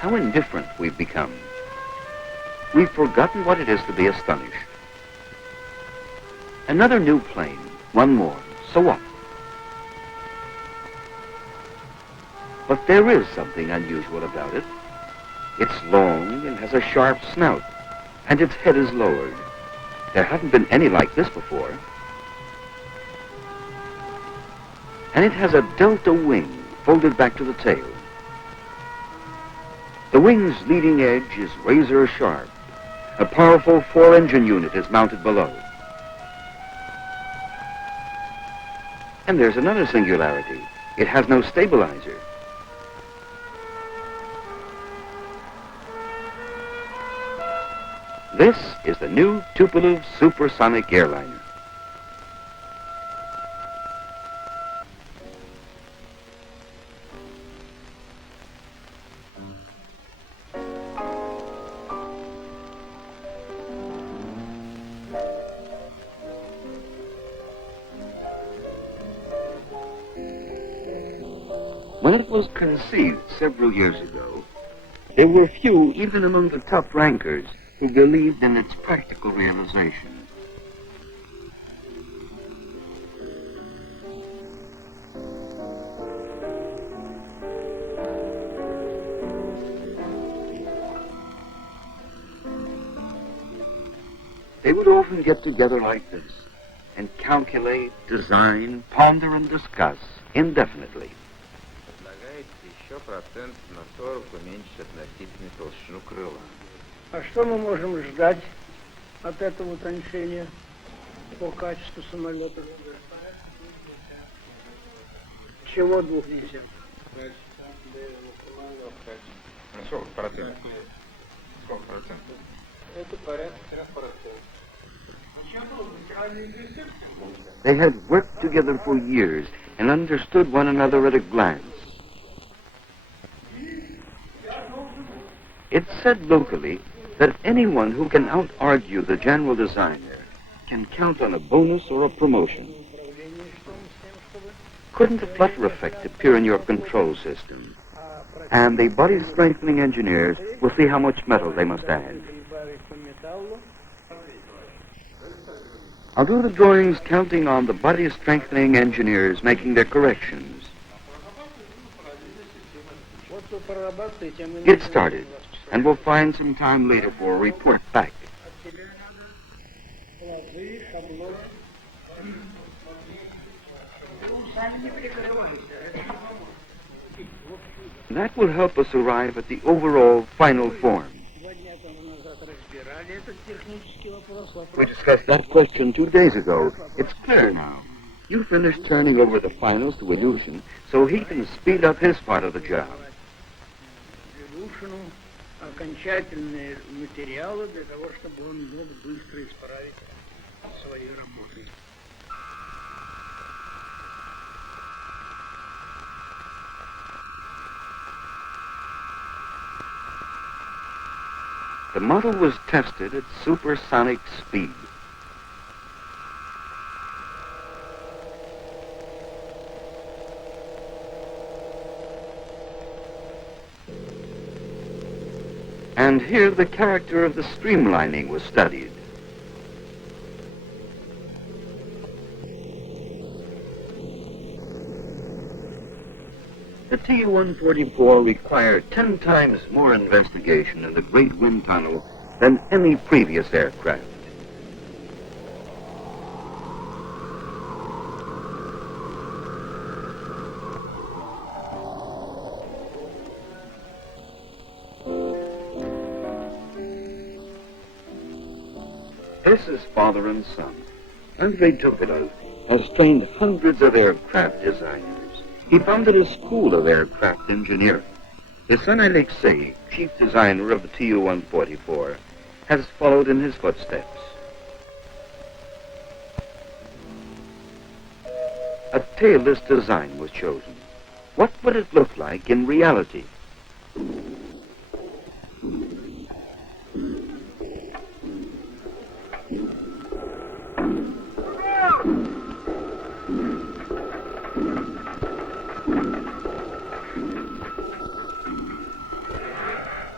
how indifferent we've become. We've forgotten what it is to be astonished. Another new plane, one more, so what? But there is something unusual about it. It's long and has a sharp snout, and its head is lowered. There haven't been any like this before. And it has a delta wing folded back to the tail. The wing's leading edge is razor sharp. A powerful 4-engine unit is mounted below. And there's another singularity. It has no stabilizer. This is the new Tupolev supersonic airliner. When it was conceived several years ago, there were few, even among the top rankers, who believed in its practical realization. They would often get together like this and calculate, design, ponder, and discuss indefinitely. Процент на 40 уменьшить относительно толщину крыла. А что мы можем ждать от этого утончения по качеству самолета? Чего 250? 40%. Сколько процентов? Это порядка 3%. They had worked together for years and understood one another at a glance. It's said locally that anyone who can out-argue the general designer can count on a bonus or a promotion. Couldn't a flutter effect appear in your control system? And the body strengthening engineers will see how much metal they must add. I'll do the drawings counting on the body strengthening engineers making their corrections. Get started, and we'll find some time later for a report back. That will help us arrive at the overall final form. We discussed that question 2 days ago. It's clear now. You finished turning over the finals to Illusion so he can speed up his part of the job. Окончательные материалы для того, чтобы он мог быстро исправить свои работы. The model was tested at supersonic speed. And here the character of the streamlining was studied. The Tu-144 required 10 times more investigation in the Great Wind Tunnel than any previous aircraft. This is father and son. Andrei Tupolev has trained hundreds of aircraft designers. He founded a school of aircraft engineering. His son Alexei, chief designer of the Tu-144, has followed in his footsteps. A tailless design was chosen. What would it look like in reality?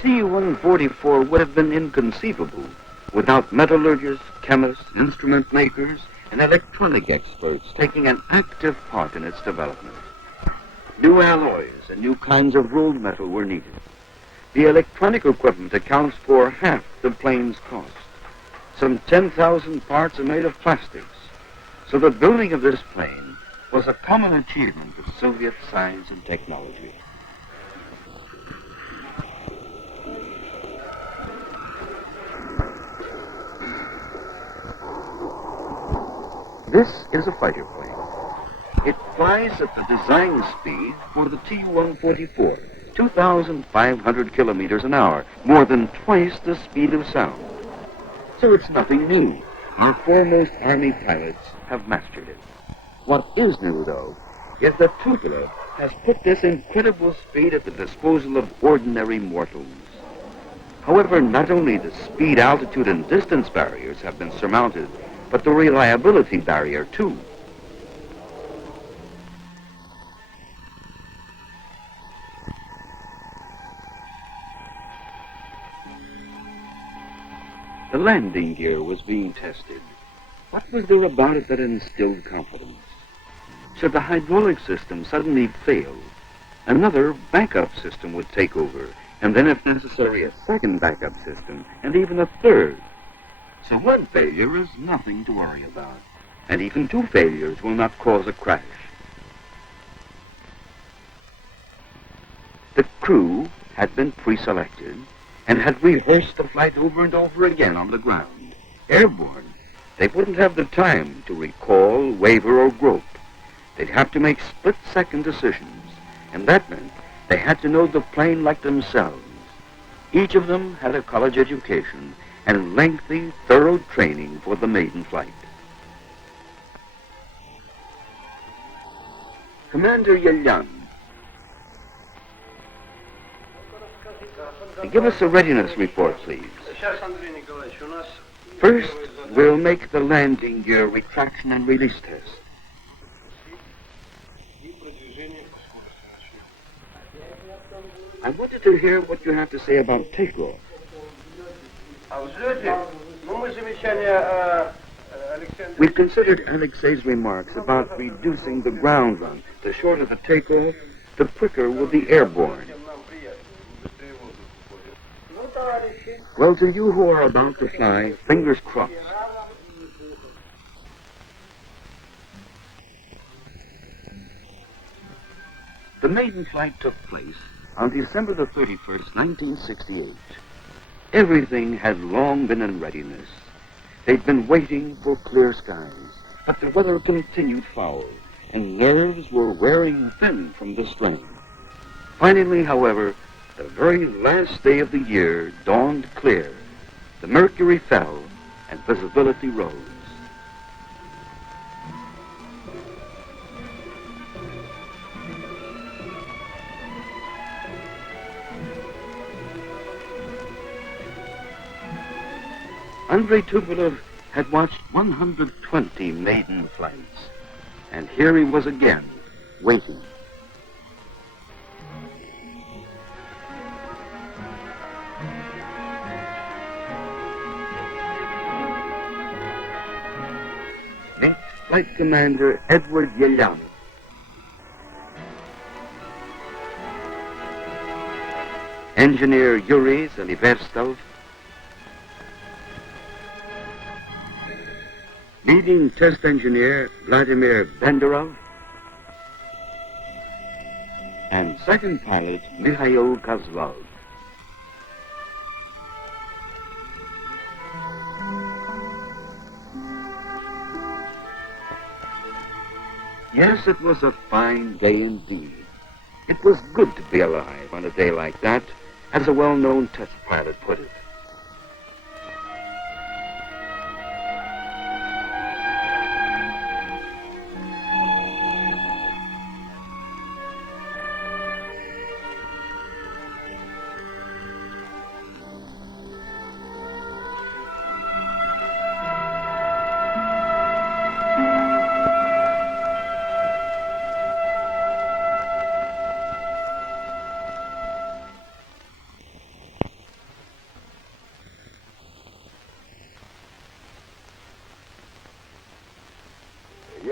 Tu-144 would have been inconceivable without metallurgists, chemists, instrument makers, and electronic experts taking an active part in its development. New alloys and new kinds of rolled metal were needed. The electronic equipment accounts for half the plane's cost. Some 10,000 parts are made of plastics, so the building of this plane was a common achievement of Soviet science and technology. This is a fighter plane. It flies at the design speed for the Tu-144, 2,500 kilometers an hour, more than twice the speed of sound. So it's nothing new. Our foremost Army pilots have mastered it. What is new, though, is that Tupolev has put this incredible speed at the disposal of ordinary mortals. However, not only the speed, altitude, and distance barriers have been surmounted, but the reliability barrier, too. The landing gear was being tested. What was there about it that instilled confidence? Should the hydraulic system suddenly fail, another backup system would take over, and then, if necessary, a second backup system, and even a third. So one failure is nothing to worry about, and even two failures will not cause a crash. The crew had been pre-selected and had rehearsed the flight over and over again on the ground. Airborne, they wouldn't have the time to recall, waver, or grope. They'd have to make split-second decisions, and that meant they had to know the plane like themselves. Each of them had a college education and lengthy, thorough training for the maiden flight. Commander Yelyan, give us a readiness report, please. First, we'll make the landing gear retraction and release test. I wanted to hear what you have to say about takeoff. We've considered Alexei's remarks about reducing the ground run. The shorter the takeoff, the quicker will be airborne. Well, to you who are about to fly, fingers crossed. The maiden flight took place on December the 31st, 1968. Everything had long been in readiness. They'd been waiting for clear skies, but the weather continued foul, and nerves were wearing thin from the strain. Finally, however, the very last day of the year dawned clear. The mercury fell, and visibility rose. Andrei Tupolev had watched 120 maiden flights, and here he was again, waiting. Meet Flight Commander Edward Yelyan. Engineer Yuri Zeliverstov. Leading test engineer Vladimir Benderov, and second pilot Mikhail Kozlov. Yes, it was a fine day indeed. It was good to be alive on a day like that, as a well-known test pilot put it.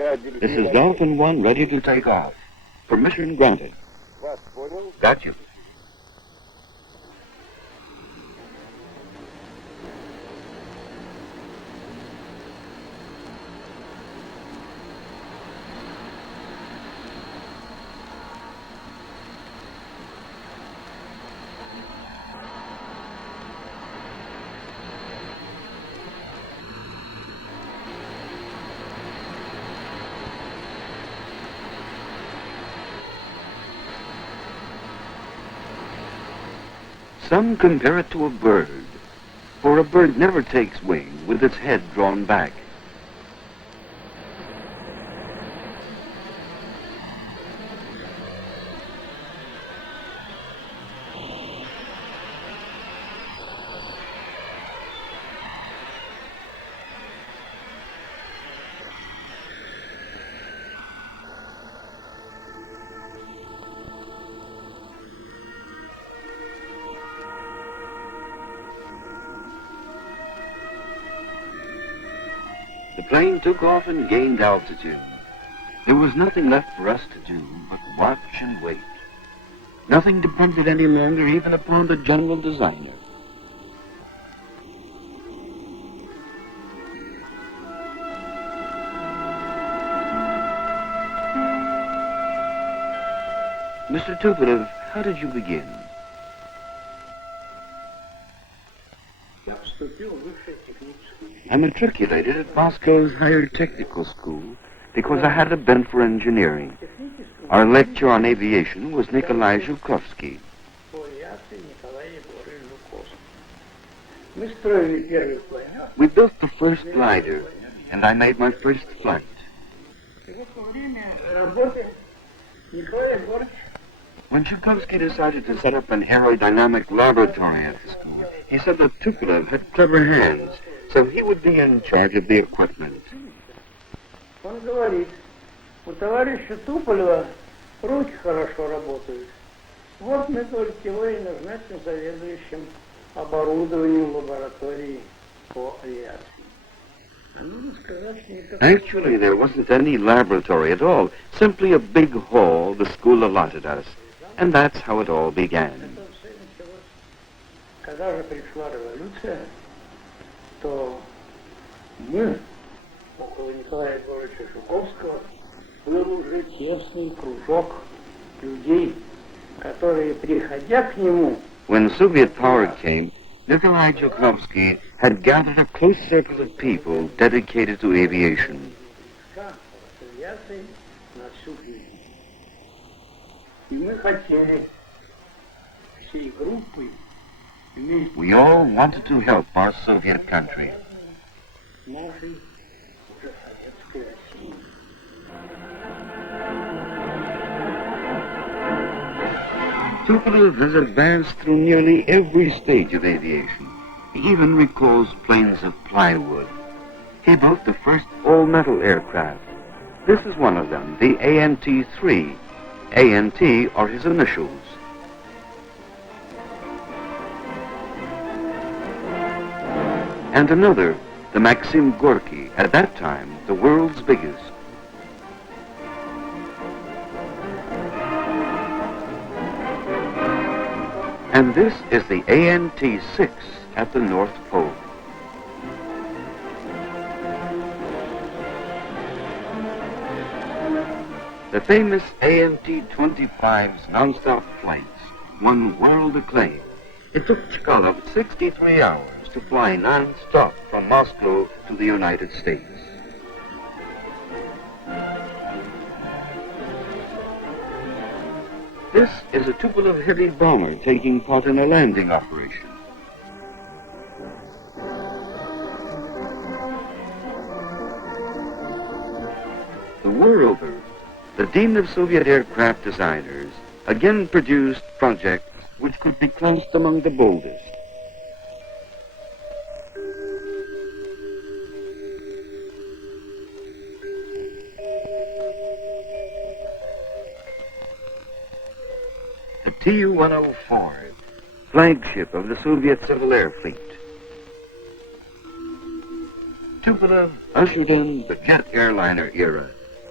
This is Dolphin 1 ready to take off. Permission granted. Got you. Some compare it to a bird, for a bird never takes wing with its head drawn back. The plane took off and gained altitude. There was nothing left for us to do but watch and wait. Nothing depended any longer even upon the general designer. Mr. Tupolev, how did you begin? I matriculated at Moscow's higher technical school because I had a bent for engineering. Our lecturer on aviation was Nikolai Zhukovsky. We built the first glider, and I made my first flight. When Zhukovsky decided to set up an aerodynamic laboratory at the school, he said that Tupolev had clever hands, so he would be in charge of the equipment. Он говорит, у товарища Туполева руки хорошо работают. Вот мы только его и назначим заведующим оборудованием лаборатории по авиации. Actually, there wasn't any laboratory at all, simply a big hall the school allotted us. And that's how it all began. Когда же пришла революция, то мы, около Николая Егоровича Жуковского, был уже тесный кружок людей, которые, приходя к нему... When Soviet power came, Nikolai Zhukovsky had gathered a close circle of people dedicated to aviation. We all wanted to help our Soviet country. Tupolev has advanced through nearly every stage of aviation. He even recalls planes of plywood. He built the first all-metal aircraft. This is one of them, the ANT-3. ANT are his initials. And another, the Maxim Gorky, at that time the world's biggest. And this is the ANT-6 at the North Pole. The famous ANT-25's non-stop flights won world acclaim. It took Chkalov 63 hours to fly non-stop from Moscow to the United States. This is a Tupolev heavy bomber taking part in a landing operation. The war over, the Dean of Soviet aircraft designers again produced projects which could be classed among the boldest. The Tu-144, flagship of the Soviet Civil Air Fleet. Tupolev ushered in the jet airliner era,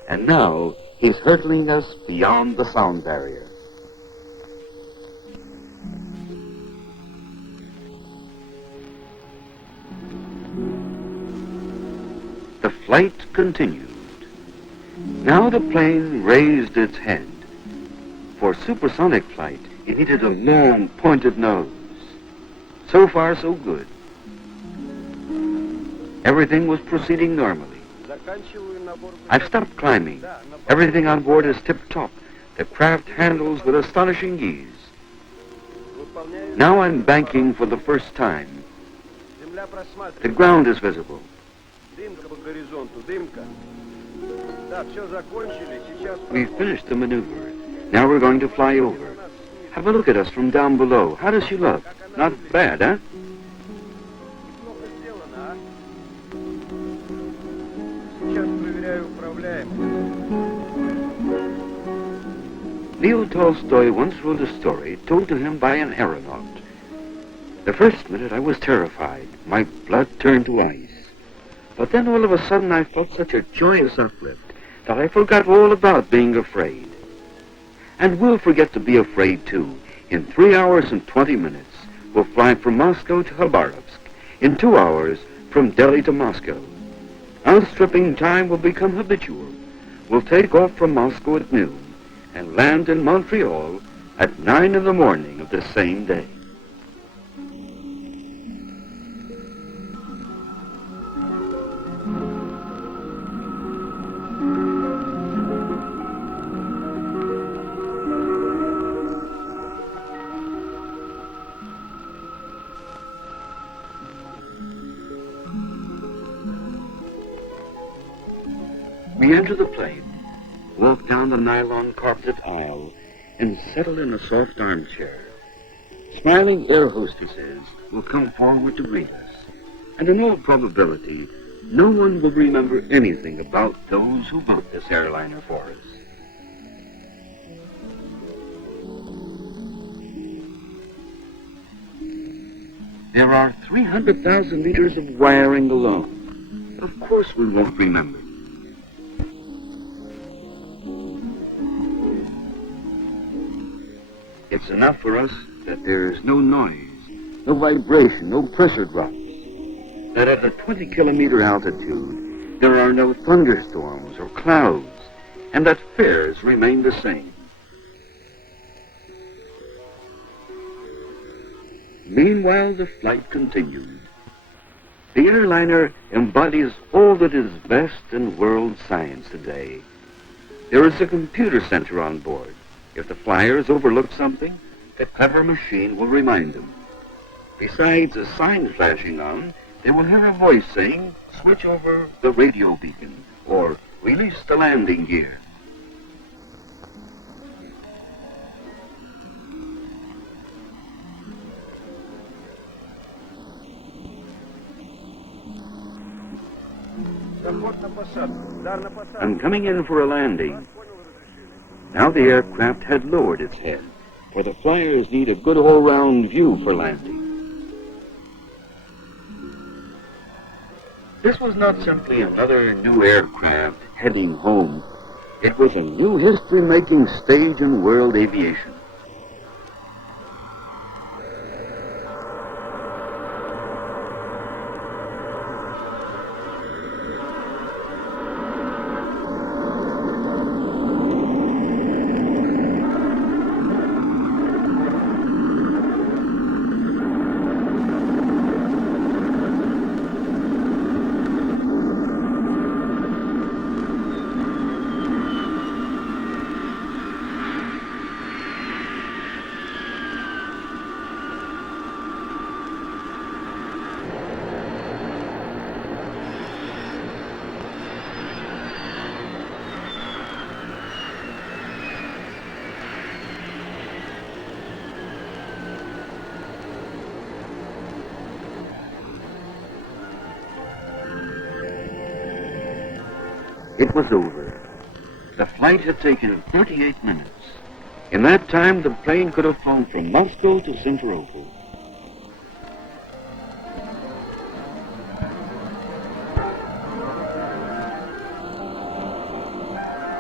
And now he's hurtling us beyond the sound barrier. The flight continued. Now the plane raised its head. For supersonic flight, it needed a long, pointed nose. So far, so good. Everything was proceeding normally. I've stopped climbing. Everything on board is tip-top. The craft handles with astonishing ease. Now I'm banking for the first time. The ground is visible. We've finished the maneuver. Now we're going to fly over. Have a look at us from down below. How does she look? Not bad, huh? Leo Tolstoy once wrote a story told to him by an aeronaut. The first minute I was terrified. My blood turned to ice. But then all of a sudden I felt such a joyous uplift that I forgot all about being afraid. And we'll forget to be afraid too. In 3 hours and 20 minutes, we'll fly from Moscow to Khabarovsk. In 2 hours, from Delhi to Moscow. Outstripping time will become habitual. We'll take off from Moscow at noon and land in Montreal at 9 in the morning of the same day. We enter the plane, walk down the nylon carpeted aisle, and settle in a soft armchair. Smiling air hostesses will come forward to greet us, and in all probability, no one will remember anything about those who built this airliner for us. There are 300,000 meters of wiring alone. Of course we won't remember. It's enough for us that there's no noise, no vibration, no pressure drops. That at a 20-kilometer altitude, there are no thunderstorms or clouds, and that fares remain the same. Meanwhile, the flight continued. The airliner embodies all that is best in world science today. There is a computer center on board. If the flyers overlook something, the clever machine will remind them. Besides a sign flashing on, they will hear a voice saying, "Switch over the radio beacon," or "Release the landing gear." I'm coming in for a landing. Now the aircraft had lowered its head, for the flyers need a good all-round view for landing. This was not simply another new aircraft heading home. It was a new history-making stage in world aviation. It was over. The flight had taken 38 minutes. In that time, the plane could have flown from Moscow to Simferopol.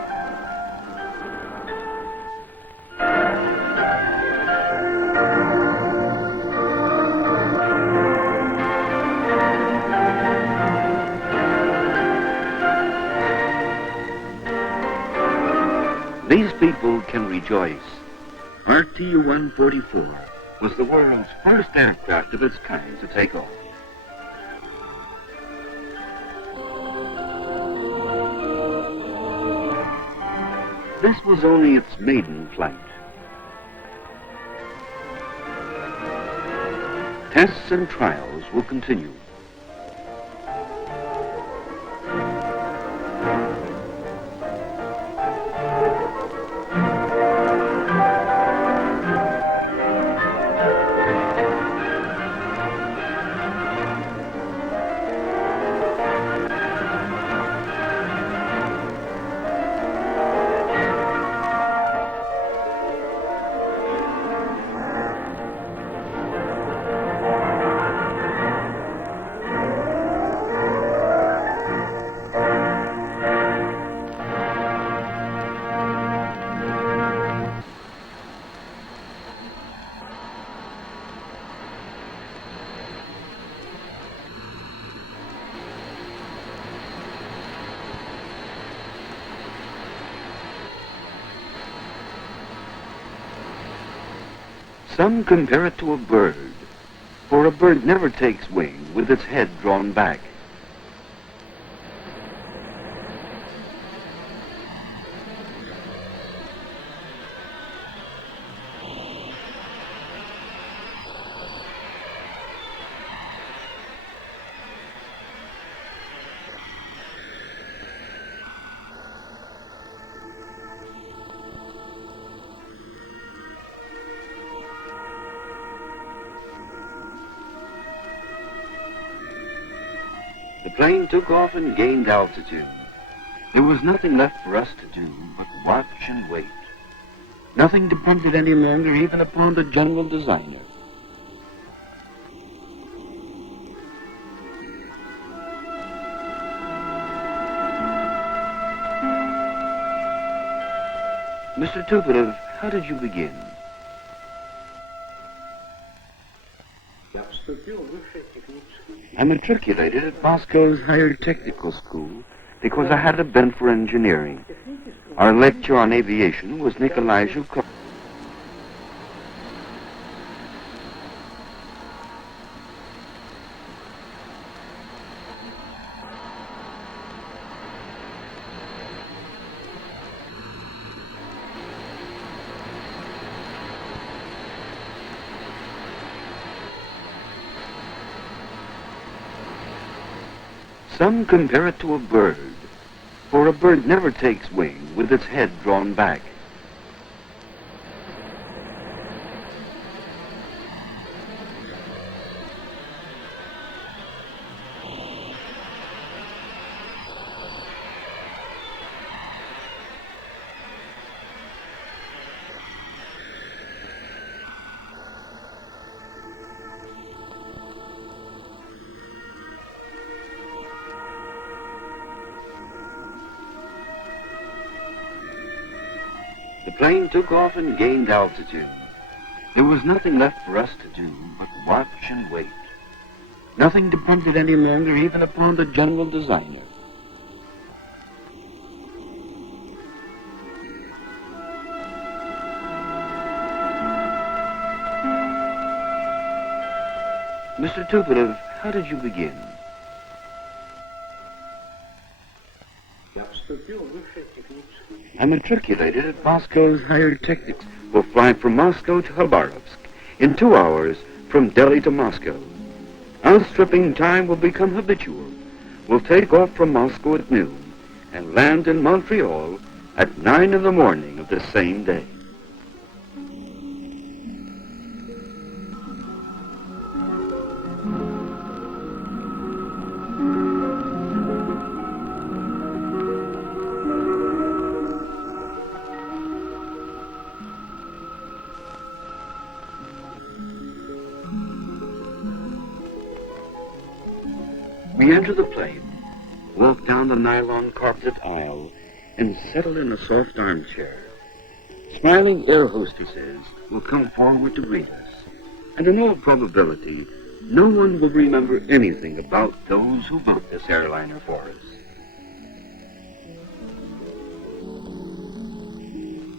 These people can rejoice. Our Tu-144 was the world's first aircraft of its kind to take off. This was only its maiden flight. Tests and trials will continue. Some compare it to a bird, for a bird never takes wing with its head drawn back. The plane took off and gained altitude. There was nothing left for us to do but watch and wait. Nothing depended any longer even upon the general designer. Mr. Tupolev, how did you begin? I matriculated at Moscow's higher technical school because I had a bent for engineering. Our lecturer on aviation was Nikolai Zhukov. Some compare it to a bird, for a bird never takes wing with its head drawn back. The plane took off and gained altitude. There was nothing left for us to do but watch and wait. Nothing depended any longer even upon the general designer. Mr. Tupolev, how did you begin? I matriculated at Moscow's higher technics. We'll fly from Moscow to Khabarovsk in 2 hours from Delhi to Moscow. Outstripping time will become habitual. We'll take off from Moscow at noon and land in Montreal at 9 in the morning of the same day. We enter the plane, walk down the nylon carpeted aisle, and settle in a soft armchair. Smiling air hostesses will come forward to greet us, and in all probability, no one will remember anything about those who built this airliner for us.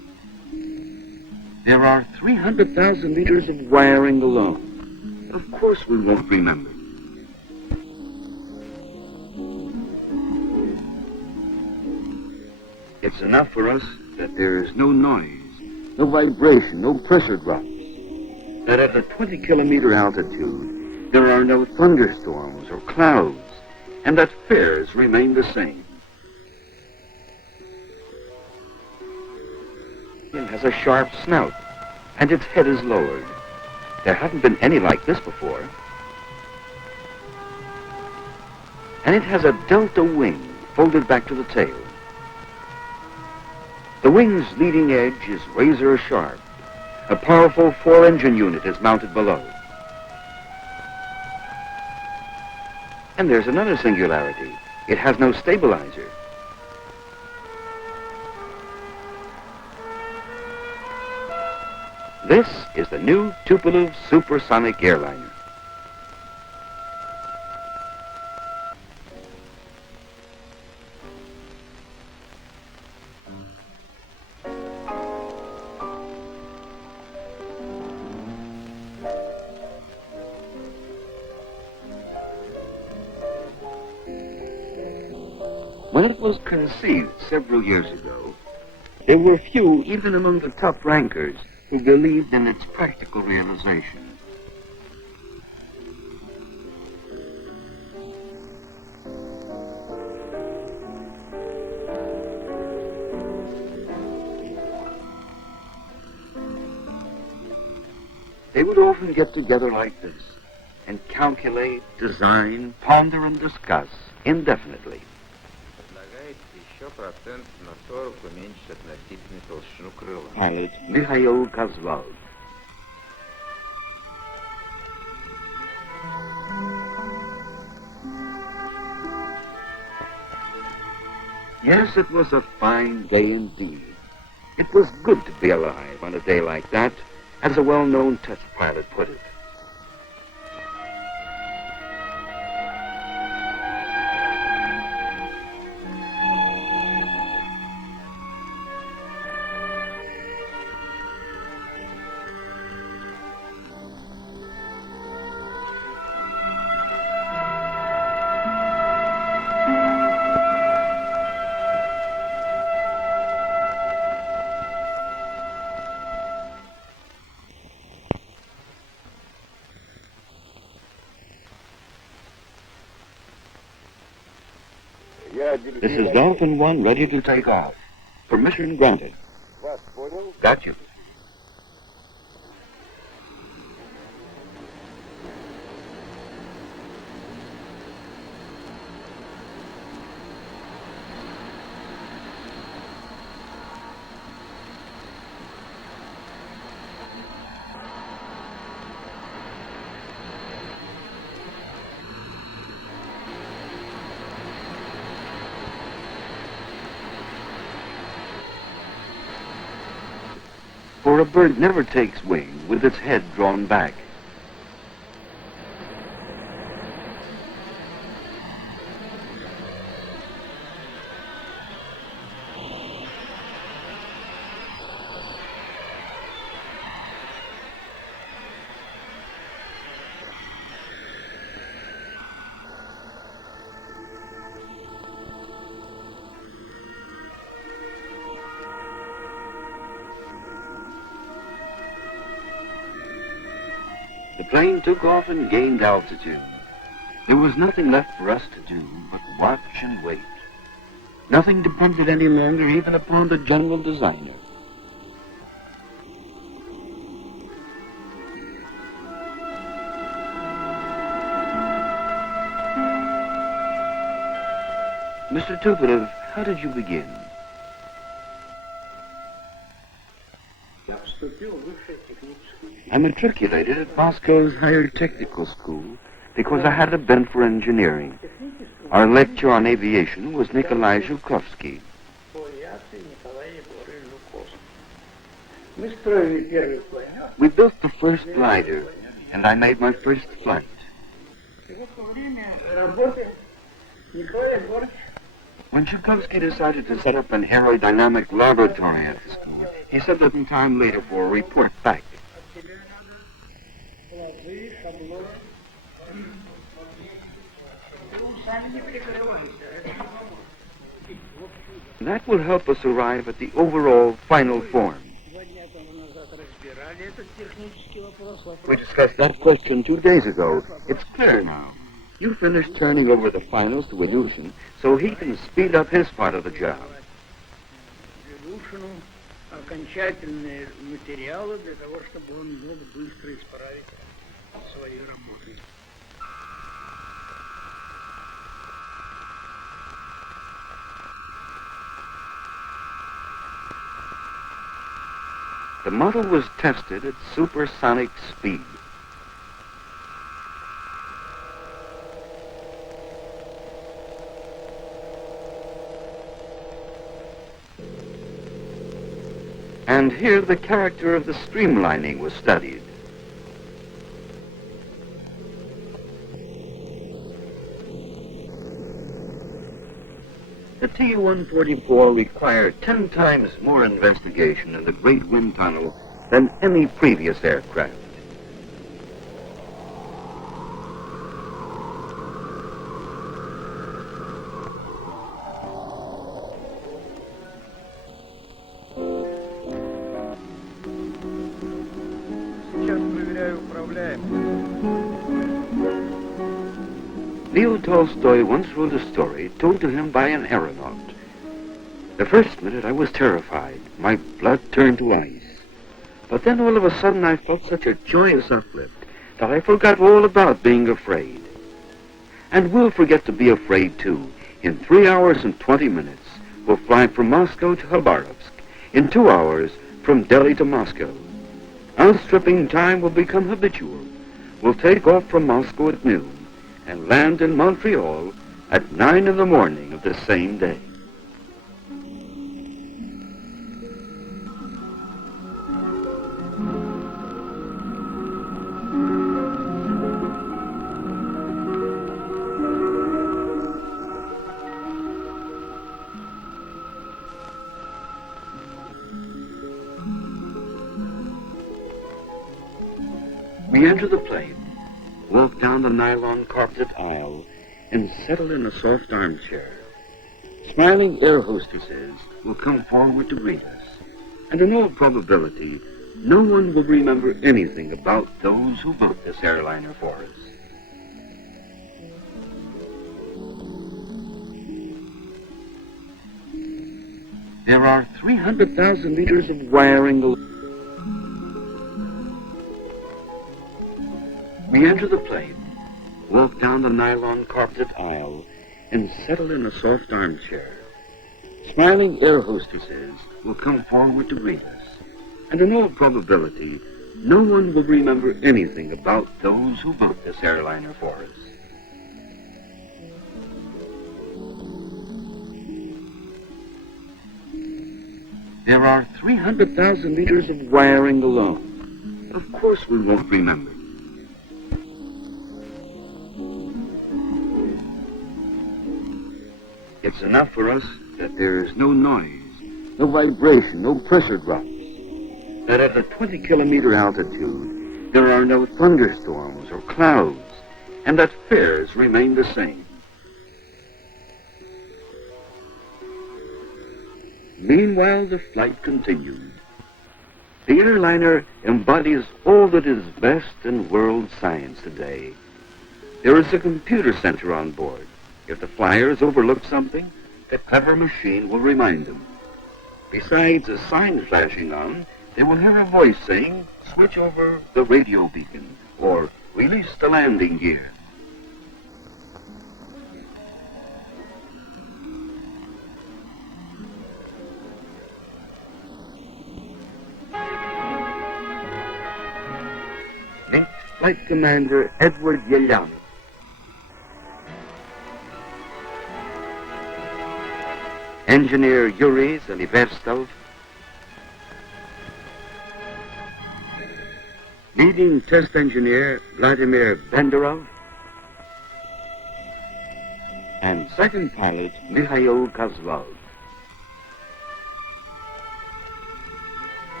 There are 300,000 meters of wiring alone. Of course we won't remember. It's enough for us that there is no noise, no vibration, no pressure drops. That at a 20-kilometer altitude, there are no thunderstorms or clouds, and that fares remain the same. It has a sharp snout, and its head is lowered. There haven't been any like this before. And it has a delta wing folded back to the tail. The wing's leading edge is razor sharp. A powerful 4-engine unit is mounted below. And there's another singularity. It has no stabilizer. This is the new Tupolev supersonic airliner. When it was conceived several years ago, there were few, even among the top rankers, who believed in its practical realization. They would often get together like this and calculate, design, ponder, and discuss indefinitely. Еще процент на 40 уменьшить относительно толщину крыла. Pilot Mikhail Kozlov. Yes, it was a fine day indeed. It was good to be alive on a day like that, as a well-known test pilot put it. This is Dolphin 1 ready to take off. Permission granted. Got you. For a bird never takes wing with its head drawn back. The plane took off and gained altitude. There was nothing left for us to do but watch and wait. Nothing depended any longer even upon the general designer. Mr. Tupolev, how did you begin? I matriculated at Moscow's higher technical school because I had a bent for engineering. Our lecturer on aviation was Nikolai Zhukovsky. We built the first glider, and I made my first flight. When Zhukovsky decided to set up an aerodynamic laboratory at the school, He said that in time later for a report back. От тебя надо плазы, шаблоны. Сами не прикрывайся. That will help us arrive at the overall final form. 2 дня тому назад разбирали этот технический вопрос. We discussed that question 2 days ago. It's clear now. You finished turning over the finals to Illusion so he can speed up his part of the job. Илюшину окончательные материалы для того, чтобы он мог быстро исправить свои работы. The model was tested at supersonic speed. And here the character of the streamlining was studied. The Tu-144 required 10 times more investigation in the Great Wind Tunnel than any previous aircraft. Сейчас проверяю управляемость. Leo Tolstoy once wrote a story told to him by an aeronaut. The first minute I was terrified. My blood turned to ice. But then all of a sudden I felt such a joyous uplift that I forgot all about being afraid. And we'll forget to be afraid too. In 3 hours and 20 minutes, we'll fly from Moscow to Khabarovsk. In 2 hours, from Delhi to Moscow. Outstripping time will become habitual. We'll take off from Moscow at noon and land in Montreal at 9 in the morning of the same day. We enter the plane, walk down the nylon carpeted aisle, and settle in a soft armchair. Smiling air hostesses will come forward to greet us, and in all probability, no one will remember anything about those who built this airliner for us. There are 300,000 meters of wiring. We enter the plane, walk down the nylon carpeted aisle, and settle in a soft armchair. Smiling air hostesses will come forward to greet us, and in all probability, no one will remember anything about those who built this airliner for us. There are 300,000 meters of wiring alone. Of course we won't remember. It's enough for us that there is no noise, no vibration, no pressure drops. That at a 20-kilometer altitude, there are no thunderstorms or clouds, and that fares remain the same. Meanwhile, the flight continued. The airliner embodies all that is best in world science today. There is a computer center on board. If the flyers overlook something, the clever machine will remind them. Besides a sign flashing on, they will hear a voice saying, "Switch over the radio beacon," or "Release the landing gear." Meet Flight Commander Edward Yelyan. Engineer Yuri Zeliverstov, leading test engineer Vladimir Benderov, and second pilot Mikhail Kozlov.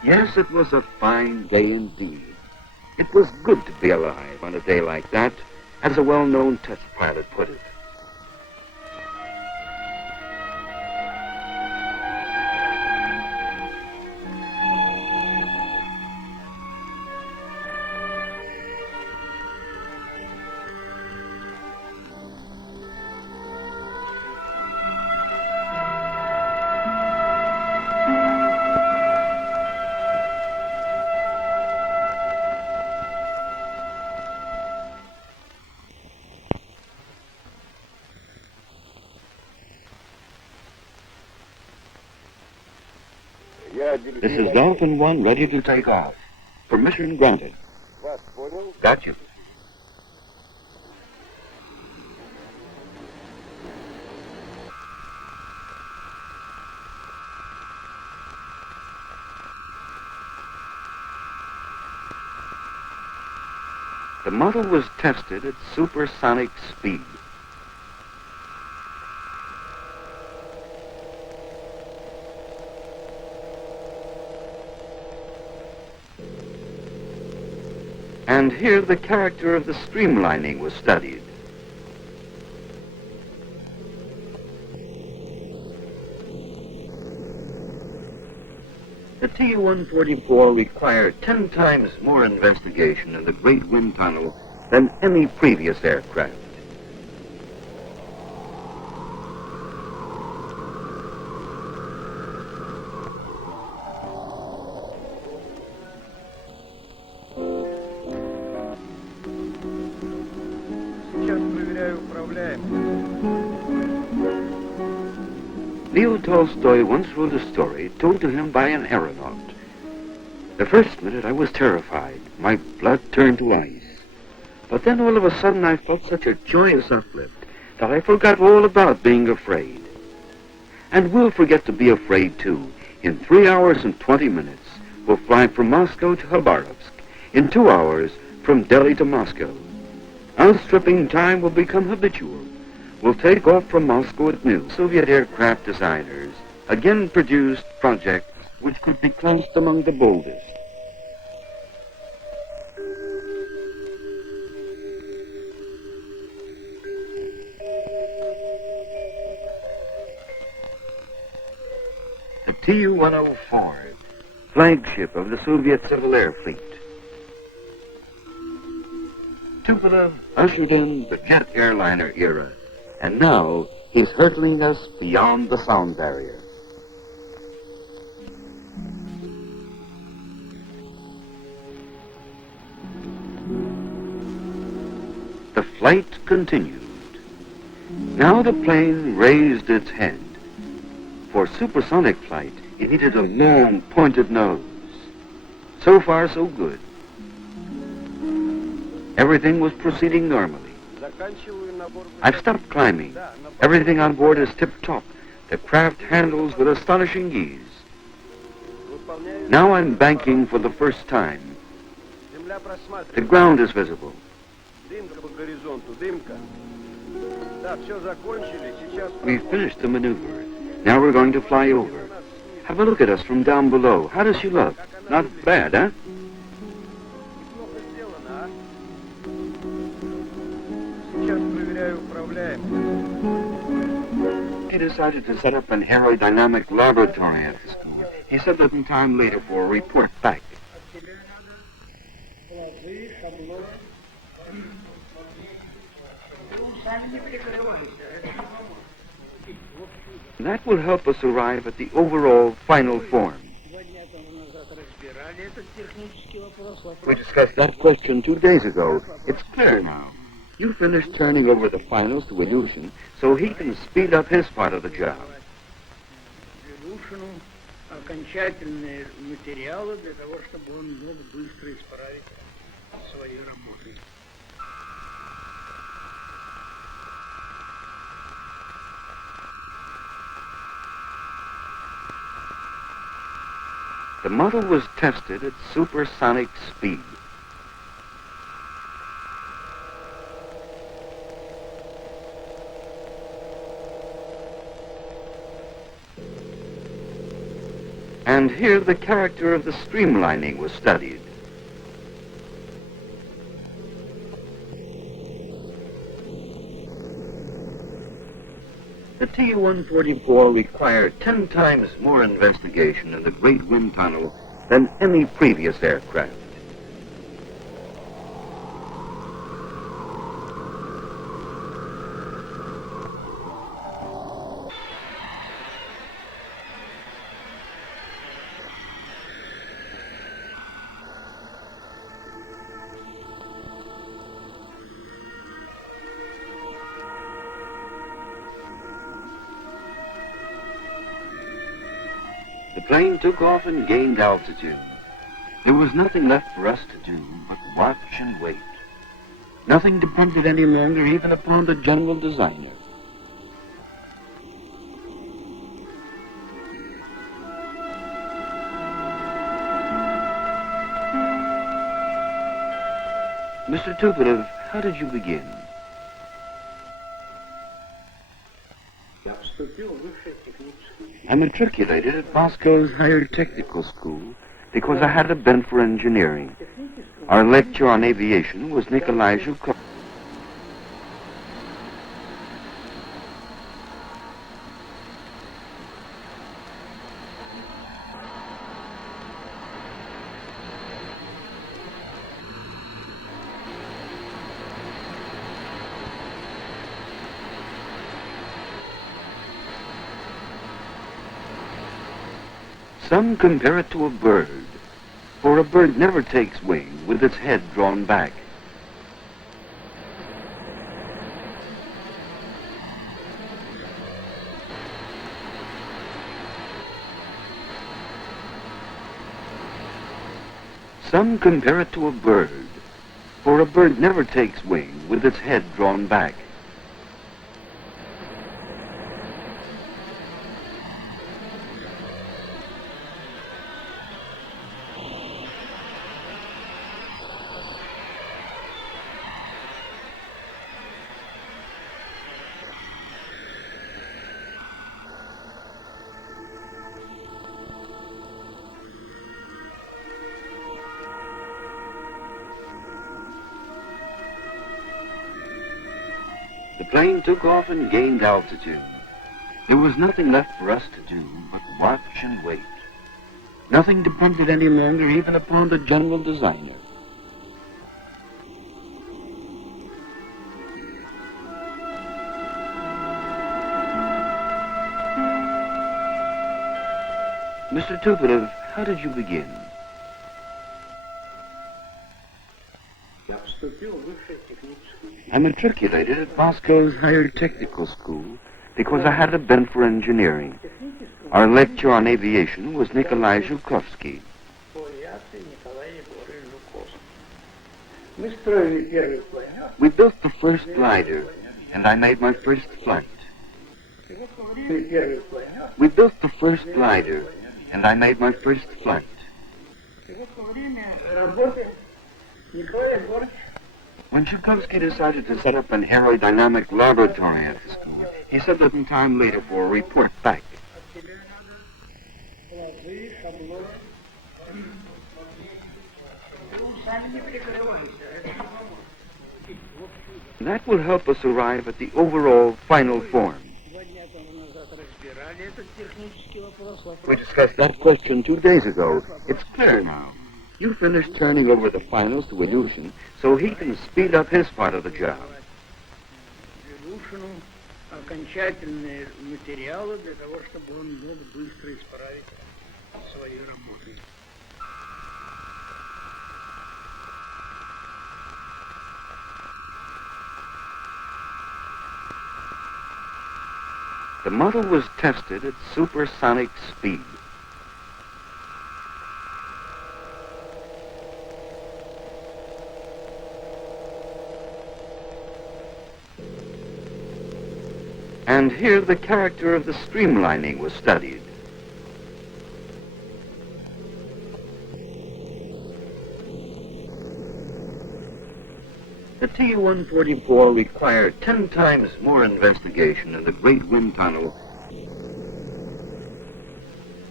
Yes, it was a fine day indeed. It was good to be alive on a day like that, as a well-known test pilot put it. This is Dolphin 1 ready to take off. Permission granted. Got you. The model was tested at supersonic speed. And here the character of the streamlining was studied. The Tu-144 required 10 times more investigation in the Great Wind Tunnel than any previous aircraft. Leo Tolstoy once wrote a story told to him by an aeronaut. The first minute I was terrified. My blood turned to ice. But then all of a sudden I felt such a joyous uplift that I forgot all about being afraid. And we'll forget to be afraid too. In 3 hours and 20 minutes, we'll fly from Moscow to Khabarovsk. In 2 hours, from Delhi to Moscow. Outstripping time will become habitual. Will take off from Moscow at noon. Soviet aircraft designers again produced projects which could be classed among the boldest. The Tu-144, flagship of the Soviet Civil Air Fleet. Tupolev ushered in the jet airliner era. And now, he's hurtling us beyond the sound barrier. The flight continued. Now the plane raised its head. For supersonic flight, it needed a long, pointed nose. So far, so good. Everything was proceeding normally. I've stopped climbing. Everything on board is tip-top. The craft handles with astonishing ease. Now I'm banking for the first time. The ground is visible. We've finished the maneuver. Now we're going to fly over. Have a look at us from down below. How does she look? Not bad, huh? He decided to set up an aerodynamic laboratory at the school. He said that in time later for a report back. That will help us arrive at the overall final form. We discussed that question 2 days ago. It's clear now. You finished turning over the finals to Illusion so he can speed up his part of the job. Окончательные материалы для того, чтобы он мог быстро исправить свои работы. The model was tested at supersonic speed. And here the character of the streamlining was studied. The Tu-144 required 10 times more investigation in the Great Wind Tunnel than any previous aircraft. The plane took off and gained altitude. There was nothing left for us to do but watch and wait. Nothing depended any longer even upon the general designer. Mr. Tupolev, how did you begin? I matriculated at Moscow's higher technical school because I had a bent for engineering. Our lecturer on aviation was Nikolai Zhukov. Some compare it to a bird, for a bird never takes wing with its head drawn back. Some compare it to a bird, for a bird never takes wing with its head drawn back. The plane took off and gained altitude. There was nothing left for us to do but watch and wait. Nothing depended any longer even upon the general designer. Mr. Tupolev, how did you begin? I matriculated at Moscow's higher technical school because I had a bent for engineering. Our lecturer on aviation was Nikolai Zhukovsky. We built the first glider, and I made my first flight. We built the first glider, and I made my first flight. When Tchaikovsky decided to set up an aerodynamic laboratory at the school, he said that in time later for a report back. That will help us arrive at the overall final form. We discussed that question 2 days ago. It's clear now. You finished turning over the finals to Ilyushin so he can speed up his part of the job. Окончательные материалы для того, чтобы он мог быстро исправить свои работы. The model was tested at supersonic speed. And here the character of the streamlining was studied. The Tu-144 required 10 times more investigation in the Great Wind Tunnel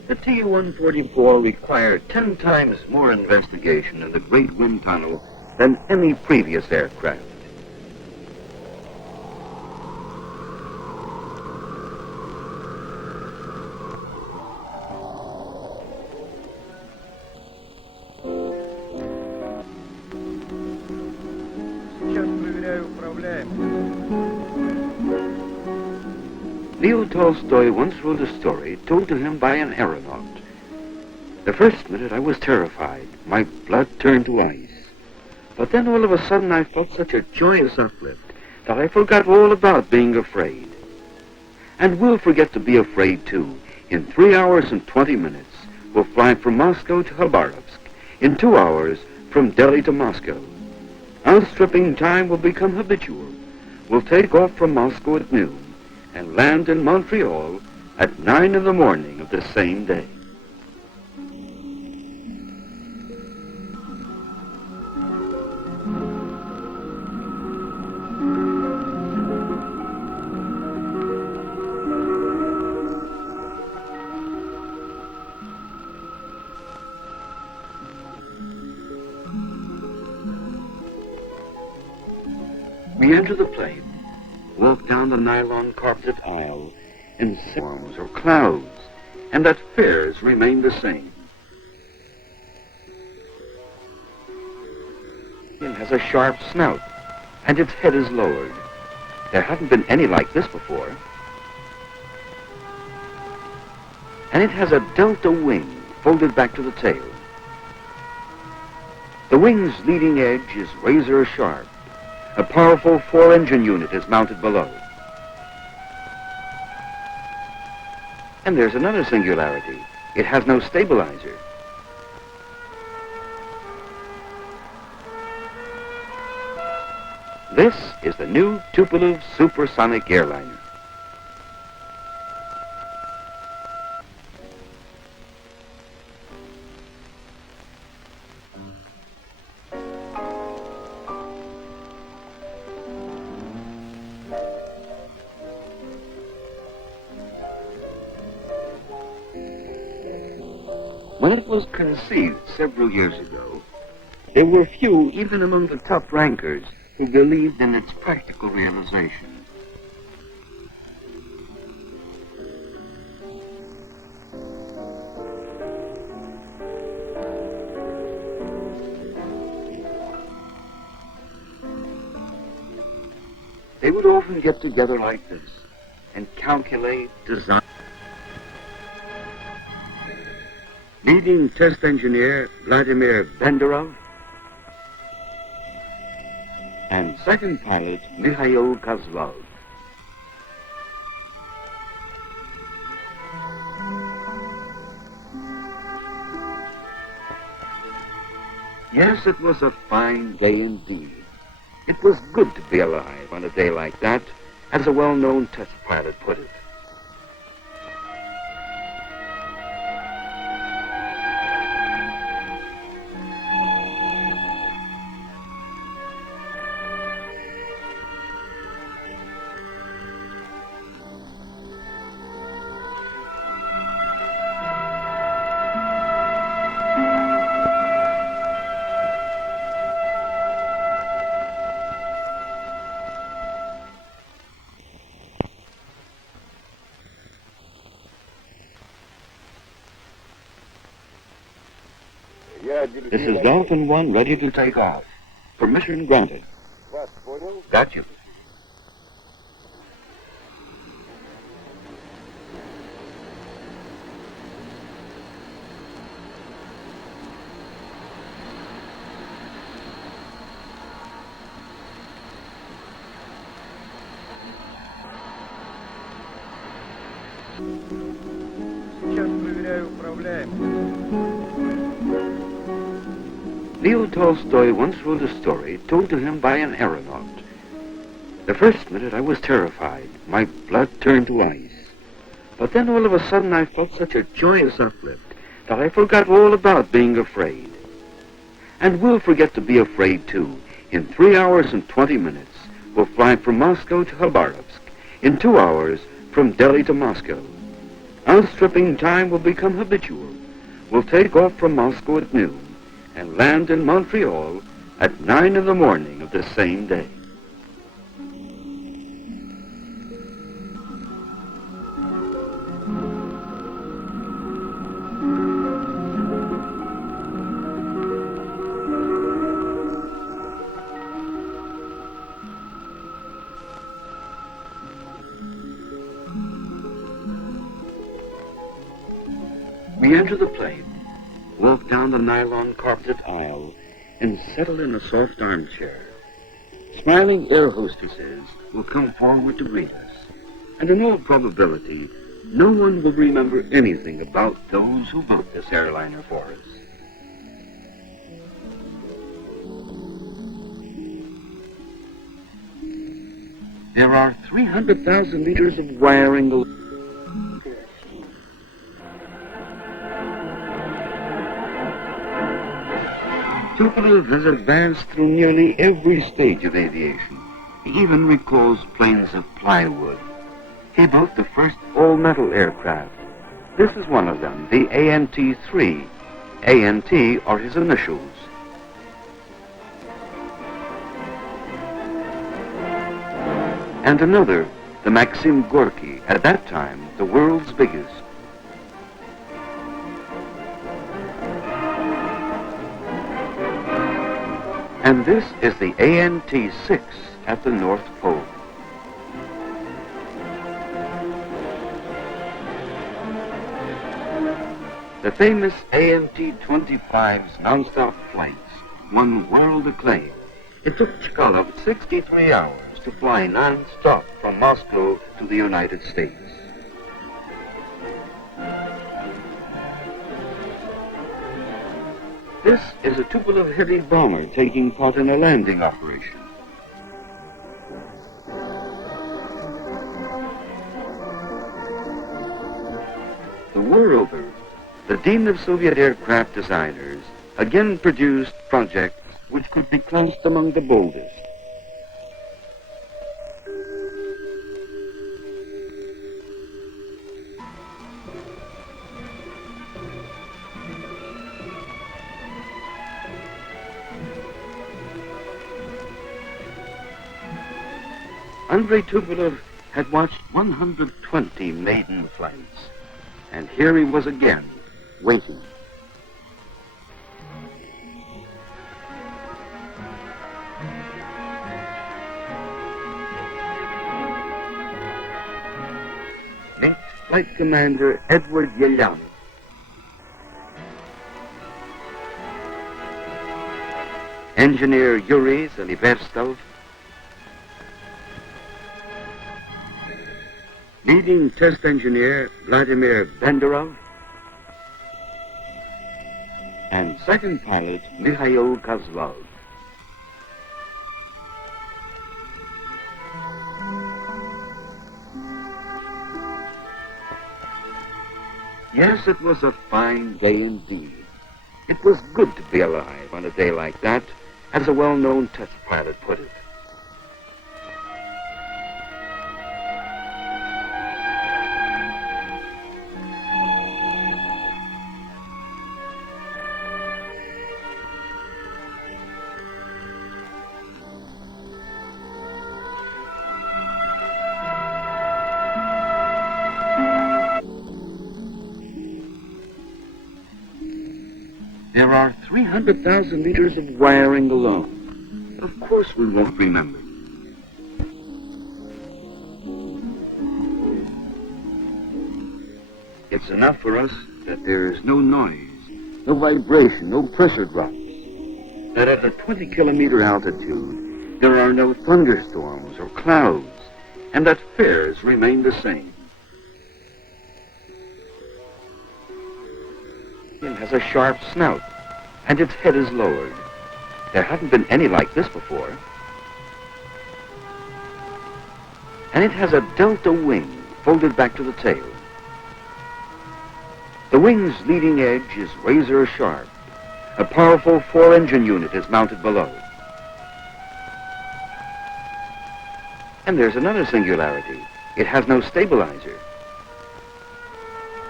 The Tu-144 required 10 times more investigation in the Great Wind Tunnel than any previous aircraft. Leo Tolstoy once wrote a story told to him by an aeronaut. The first minute I was terrified. My blood turned to ice. But then all of a sudden I felt such a joyous uplift that I forgot all about being afraid. And we'll forget to be afraid too. In 3 hours and 20 minutes, we'll fly from Moscow to Khabarovsk. In 2 hours, from Delhi to Moscow. Outstripping time will become habitual. We'll take off from Moscow at noon and land in Montreal at 9 in the morning of the same day. We enter the plane, walk down the nylon carpeted aisle in storms or clouds, and that fares remain the same. It has a sharp snout, and its head is lowered. There haven't been any like this before. And it has a delta wing folded back to the tail. The wing's leading edge is razor sharp. A powerful 4-engine unit is mounted below. And there's another singularity. It has no stabilizer. This is the new Tupolev supersonic airliner. When it was conceived several years ago, there were few, even among the top rankers, who believed in its practical realization. They would often get together like this and calculate, design. Leading test engineer Vladimir Benderov and second pilot Mikhail Kozlov. Yes, it was a fine day indeed. It was good to be alive on a day like that, as a well-known test pilot put it. This is Dolphin 1 ready to take off. Permission granted. Got you. Leo Tolstoy once wrote a story told to him by an aeronaut. The first minute I was terrified. My blood turned to ice. But then all of a sudden I felt such a joyous uplift that I forgot all about being afraid. And we'll forget to be afraid too. In 3 hours and 20 minutes, we'll fly from Moscow to Khabarovsk. In 2 hours, from Delhi to Moscow. Outstripping time will become habitual. We'll take off from Moscow at noon and land in Montreal at 9 in the morning of the same day. We enter the plane, walk down the nylon carpeted aisle, and settle in a soft armchair. Smiling air hostesses will come forward to greet us, and in all probability, no one will remember anything about those who built this airliner for us. There are 300,000 meters of wiring. Tupolev has advanced through nearly every stage of aviation. He even recalls planes of plywood. He built the first all-metal aircraft. This is one of them, the ANT-3. ANT are his initials. And another, the Maxim Gorky, at that time the world's biggest. And this is the ANT-6 at the North Pole. The famous ANT-25's non-stop flights won world acclaim. It took Chkalov 63 hours to fly non-stop from Moscow to the United States. This is a Tupolev heavy bomber taking part in a landing operation. The war over, the Dean of Soviet aircraft designers again produced projects which could be classed among the boldest. Andrei Tupolev had watched 120 maiden flights, and here he was again, waiting. Meet Flight Commander Edward Yelyan. Engineer Yuri Zaliverstov. Leading test engineer Vladimir Benderov, and second pilot Mikhail Kozlov. Yes, it was a fine day indeed. It was good to be alive on a day like that, as a well-known test pilot put it. There are 300,000 meters of wiring alone. Of course we won't remember. It's enough for us that there is no noise, no vibration, no pressure drops. That at a 20-kilometer altitude, there are no thunderstorms or clouds, and that fares remain the same. It has a sharp snout, and its head is lowered. There haven't been any like this before. And it has a delta wing folded back to the tail. The wing's leading edge is razor sharp. A powerful 4-engine unit is mounted below. And there's another singularity. It has no stabilizer.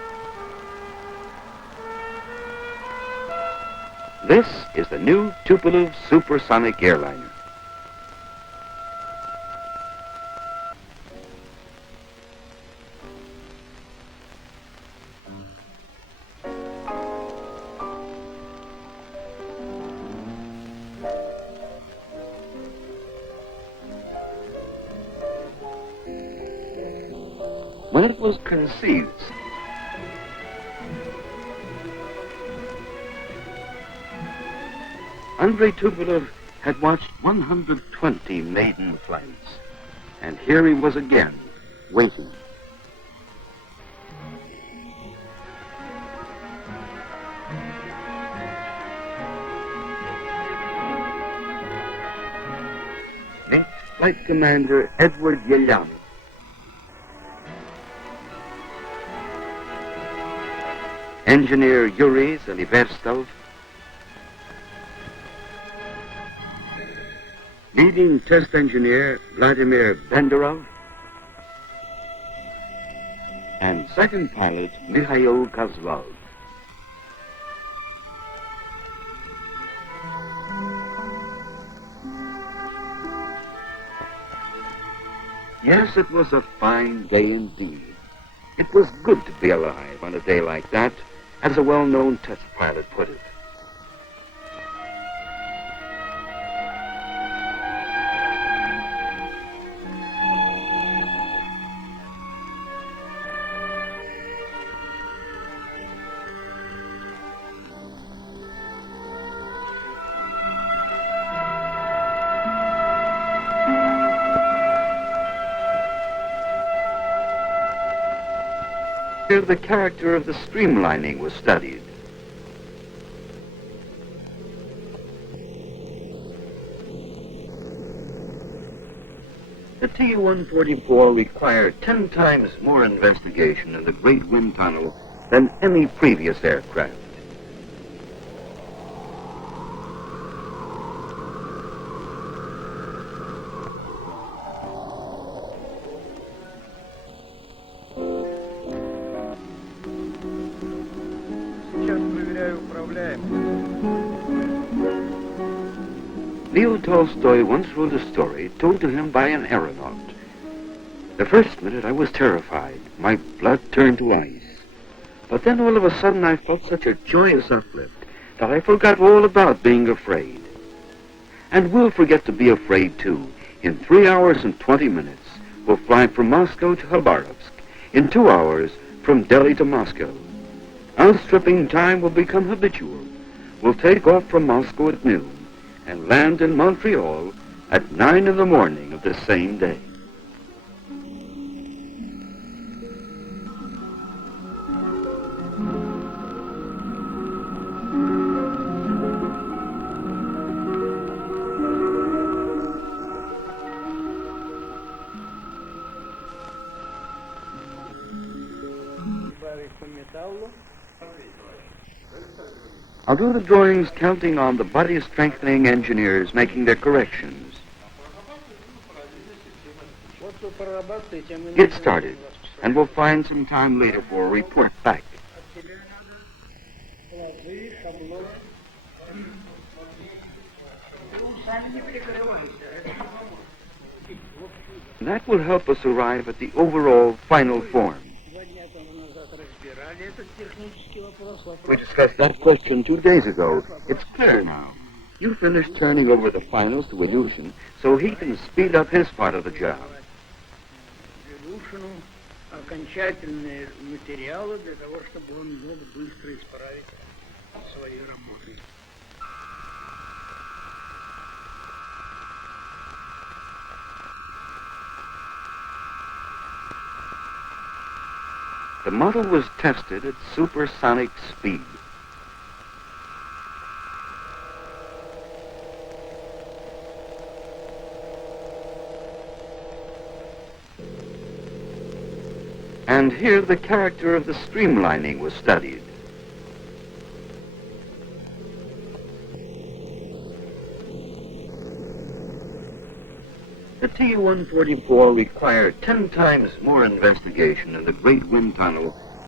This is the new Tupolev supersonic airliner. When it was conceived, Andrei Tupolev had watched 120 maiden flights, and here he was again, waiting. Meet Flight Commander Edward Yelyan. Engineer Yuri Zeliverstov, leading test engineer Vladimir Benderov, and second pilot Mikhail Kozlov. Yes, it was a fine day indeed. It was good to be alive on a day like that, as a well-known test pilot put it. Here the character of the streamlining was studied. The Tu-144 required 10 times more investigation in the Great Wind Tunnel than any previous aircraft. Leo Tolstoy once wrote a story told to him by an aeronaut. The first minute I was terrified. My blood turned to ice. But then all of a sudden I felt such a joyous uplift that I forgot all about being afraid. And we'll forget to be afraid too. In 3 hours and 20 minutes, we'll fly from Moscow to Khabarovsk. In 2 hours, from Delhi to Moscow. Outstripping time will become habitual. We'll take off from Moscow at noon and land in Montreal at 9 in the morning of the same day. I'll do the drawings counting on the body strengthening engineers making their corrections. Get started, and we'll find some time later for a report back. That will help us arrive at the overall final form. We discussed that question 2 days ago. It's clear now. You finished turning over the finals to Ilyushin so he can speed up his part of the job. Окончательные материалы для того, чтобы он мог быстро исправить свои работы. The model was tested at supersonic speed. And here the character of the streamlining was studied. The Tu-144 required 10 times more investigation in the Great Wind Tunnel